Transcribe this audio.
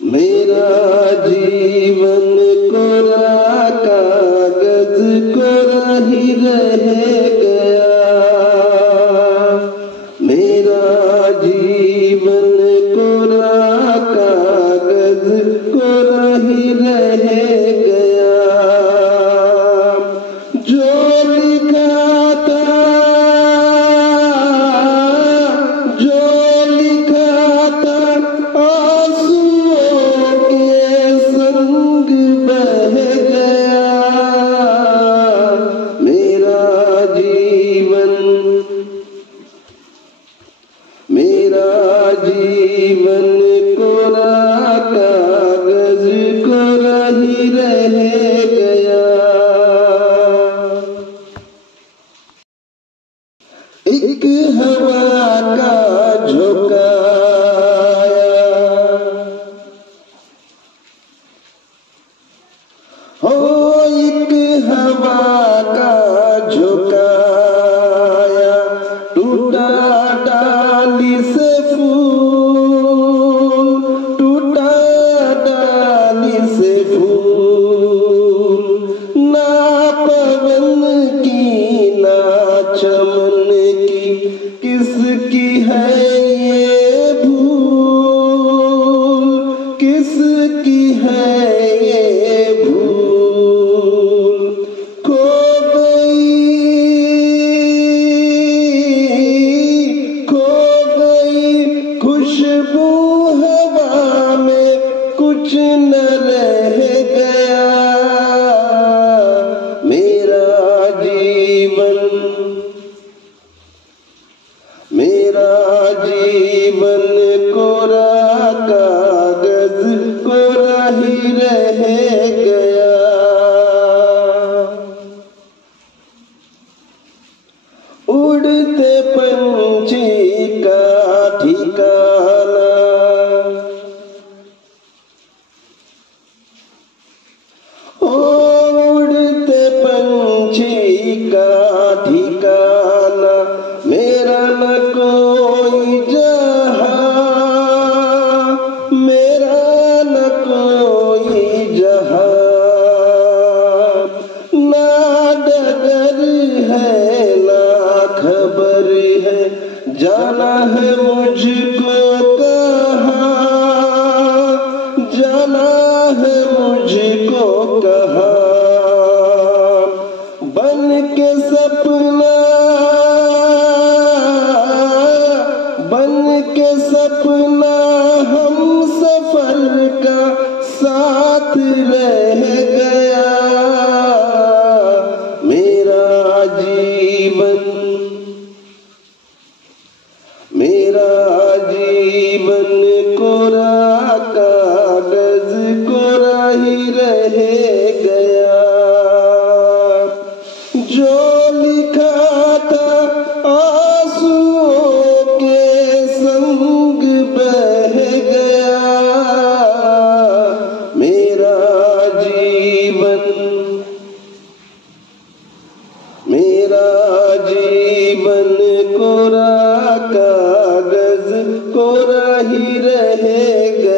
मेरा जीवन कोरा कागज कोरा ही रह गया। मेरा जीवन कोरा कागज कोरा ही रह गया। जो लिखा था, जो लिखा था आंसुओं के संग बह गया। मेरा जीवन, मेरा जीवन कोरा कागज कोरा ही रह गया। एक हवा का झोंका हो, एक हवा का झोंका टूटा डाली से फूल, टूटा डाली से फूल। ना पवन की ना चमन की, किसकी है ये भूल, किसकी है ये भूल। खो गई खुशबू हवा में, कुछ न रह गया। मेरा जीवन, मेरा जीवन कोरा कागज कोरा ही रह गया। उड़ते पंछी का ठिकाना, उड़ते पंछी का ठिकाना। मेरा न कोई जहां, मेरा न कोई जहां। ना डगर है ना खबर है, जाना है मुझको कहाँ, जाना है मुझको कहाँ। बन के सपना, बन के सपना हम सफर का साथ रह गया। मेरा जीवन, मेरा जीवन कोरा कागज कोरा ही रह गया। जो लिखा था आंसुओं के संग बह गया। मेरा जीवन, मेरा जीवन कोरा कागज कोरा ही रह गया।